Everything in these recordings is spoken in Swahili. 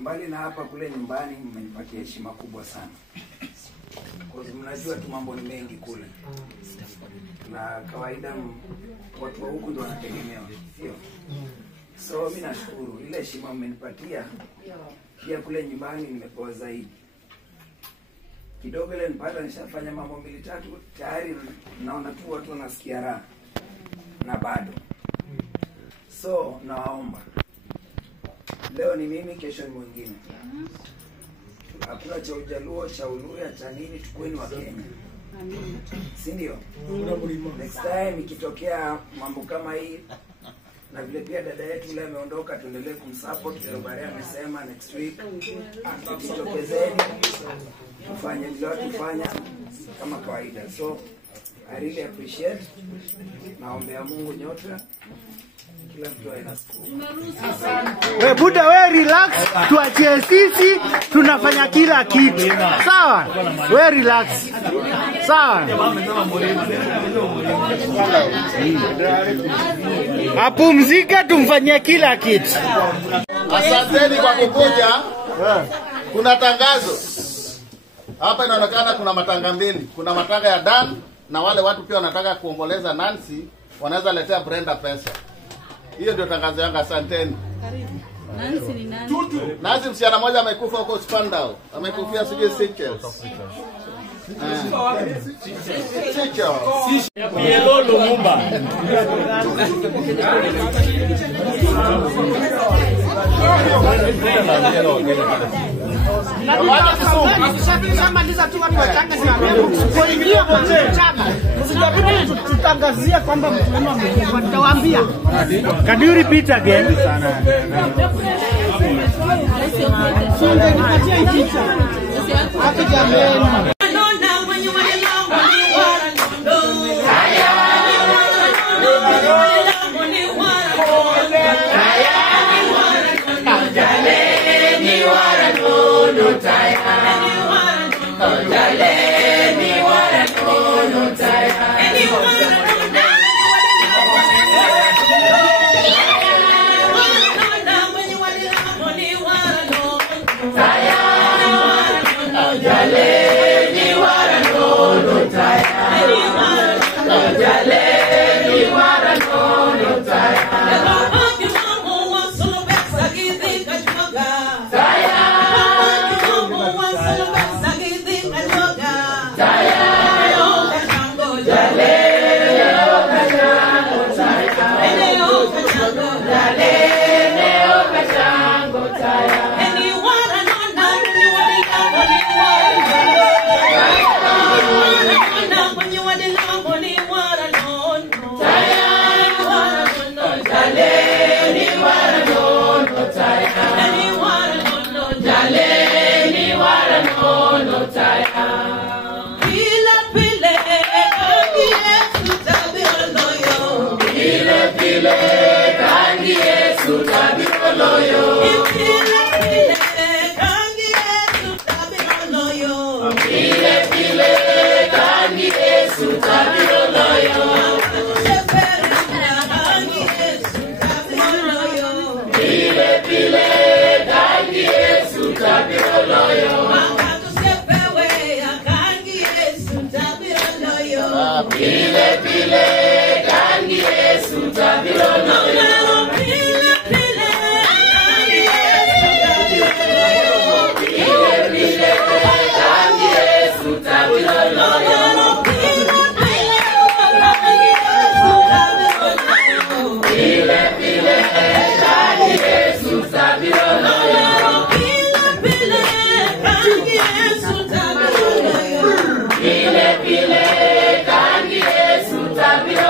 mbali na hapa, kule nyumbani mmenipatia heshima kubwa sana. Kwa sababu mnajua tu mambo ni mengi kule. Na kawaida watu wa huku ndio wanategemewa, sio? So mimi nashukuru ile heshima mmenipatia. Pia kule nyumbani nimepoa zaidi. Kidogo ile nipata nishafanya mambo 2-3 tayari naona tu watu wanasikia raha. Na bado. So naomba. Leo ni mimi, kesho ni mwingine. Hakuna cha Ujaluo, cha Uluya, cha nini, tukweni wa Kenya. Amen. Si ndio? Next time ikitokea mambo kama hii, na vile pia dada yetu yule ameondoka, tuendelee kumsupport. Barabara amesema next week atatokezeni tufanye vile tufanya kama kawaida. So I really appreciate. Naombea Mungu nyote kila mtu wewe buda, wewe relax, tuachie sisi tunafanya kila kitu. Sawa? Wewe relax. Sawa? Apumzike, tumfanyie kila kitu. Asanteni kwa kukuja. Kuna tangazo. Hapa inaonekana kuna matanga mbili. Kuna matanga ya Dan na wale watu pia wanataka kuomboleza Nancy, wanaweza letea Brenda pesa. Hiyo ndio tangazo yangu. Asanteni. Nancy ni nani? Nancy msichana mmoja amekufa huko Spandau. Amekufia sijui Seychelles. Yelo Lumumba. Tukishamaliza tu watu wachanga kuingia kwenye chama. Msijaribu tutangazia kwamba mkulima amekufa. Tutawaambia. Can you repeat again? Hapo jamani. Pile, pile, kangi Yesu tabiro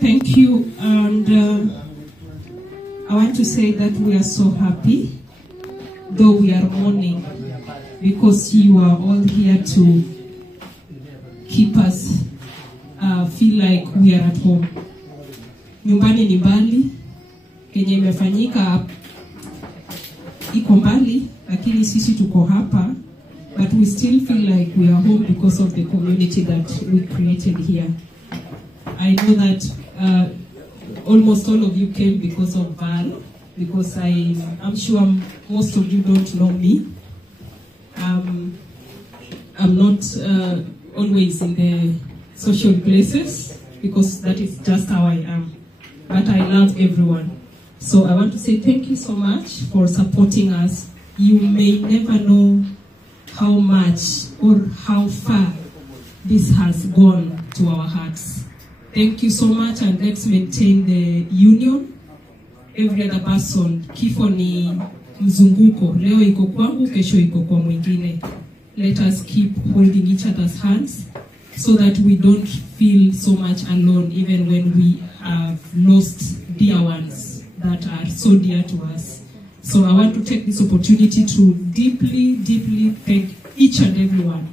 Thank you, and I want to say that we are so happy, though we are mourning, because you are all here to keep us feel like we are at home. Nyumbani ni mbali, kenye imefanyika iko mbali, lakini sisi tuko hapa, but we still feel like we are home because of the community that we created here. I know that almost all of you came because of Val, because I'm sure most of you don't know me. I'm not always in the social places because that is just how I am. But I love everyone. So I want to say thank you so much for supporting us. You may never know how much or how far this has gone to our hearts. Thank you so much, and let's maintain the union. Every other person, kifo ni mzunguko. Leo iko kwangu, kesho iko kwa mwingine. Let us keep holding each other's hands so that we don't feel so much alone even when we have lost dear ones that are so dear to us. So I want to take this opportunity to deeply, deeply thank each and everyone.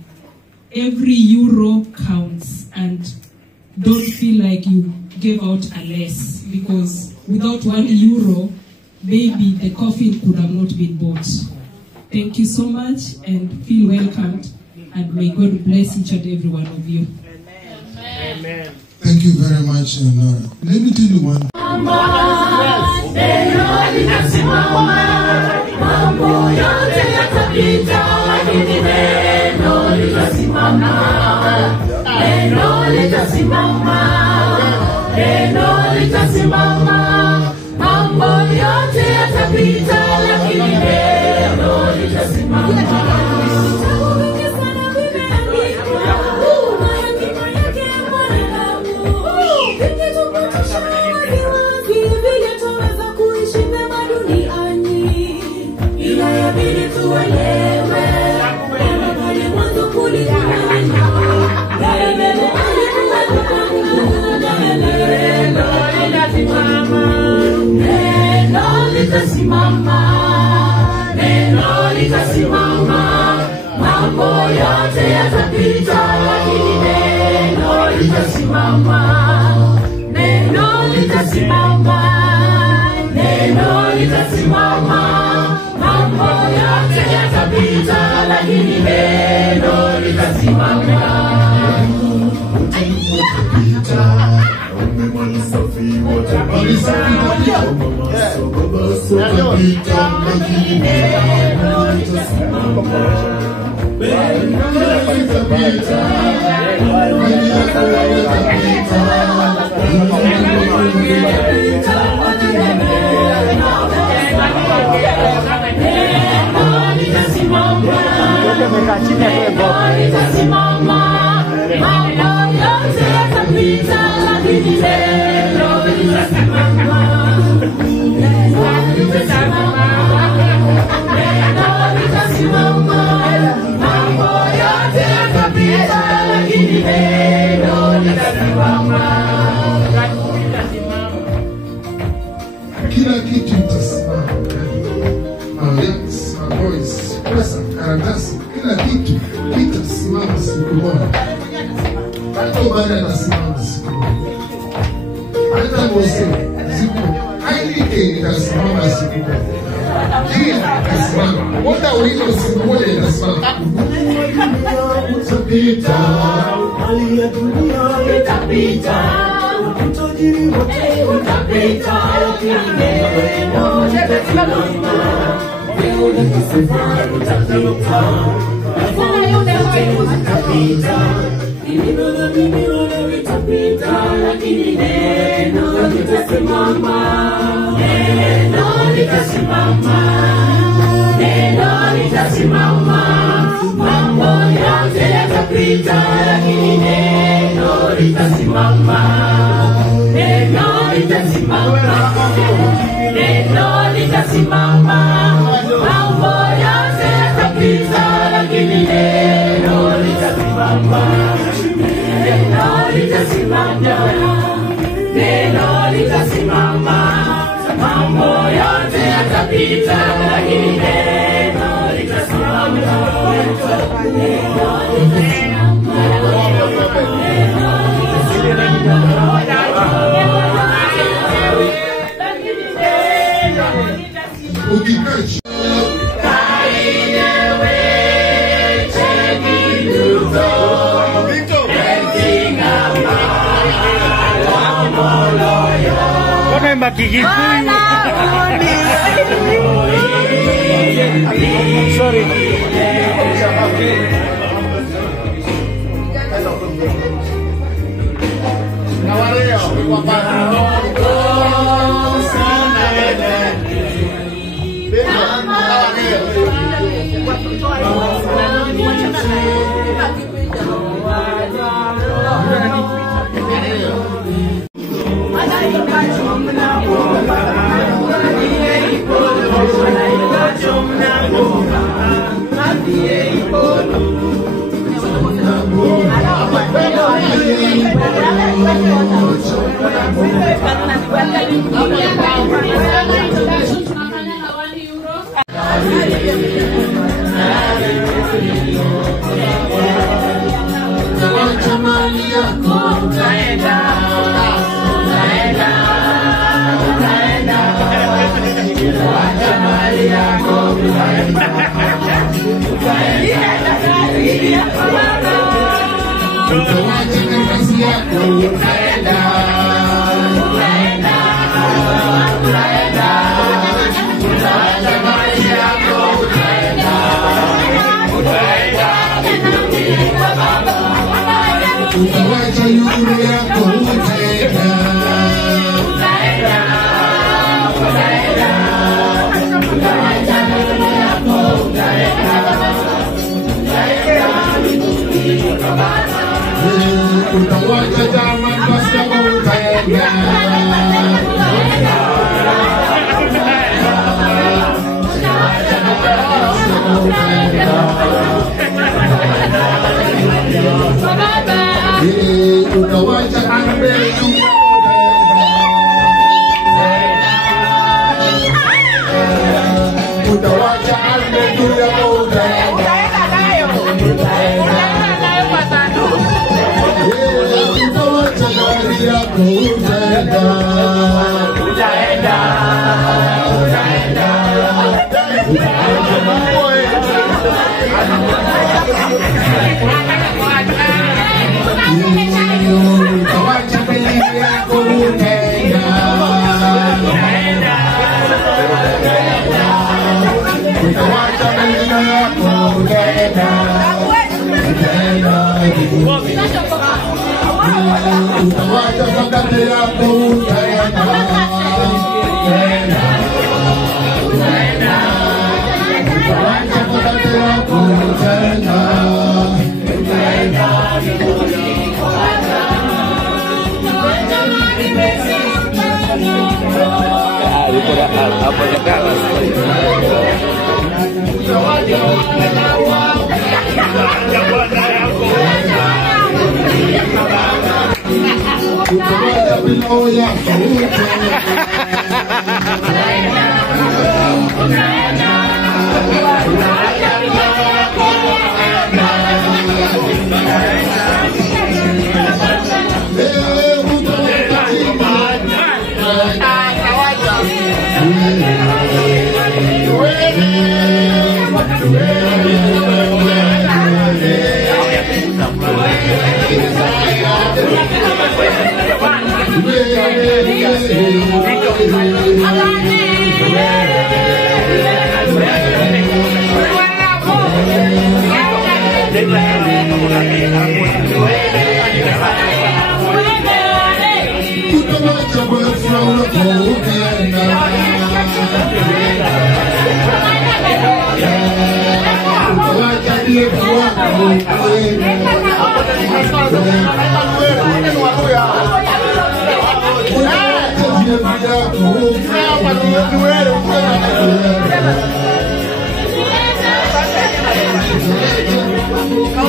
Every euro counts, and don't feel like you gave out a less, because without €1, maybe the coffin could have not been bought. Thank you so much, and feel welcomed, and may God bless each and every one of you. Amen. Thank you very much, and let me tell you one. Kila kitu itasimama. Alex, boys, pesa, karatasi, kila kitu kitasimama siku moja. Hata baada itasimama siku moja. Hata Mose, siku hailike itasimama siku moja. Jia itasimama. Wote ulio siku moja itasimama. Utapita, hali ya dunia itapita. Utajiri wote utapita, neno litasimama. Wewe utasema utapita, afanya yote utapita. Neno litapita, lakini neno litasimama. Neno litasimama, neno litasimama. Mambo yote yatapita, lakini neno litasimama. Neno litasimama, neno litasimama. Mambo yote yatapita, lakini neno litasimama. Neno litasimama, neno litasimama. Mambo yote yatapita, lakini neno litasimama. Neno litasimama. Umeimba Kikikuyu. Sorry.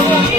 Thank you.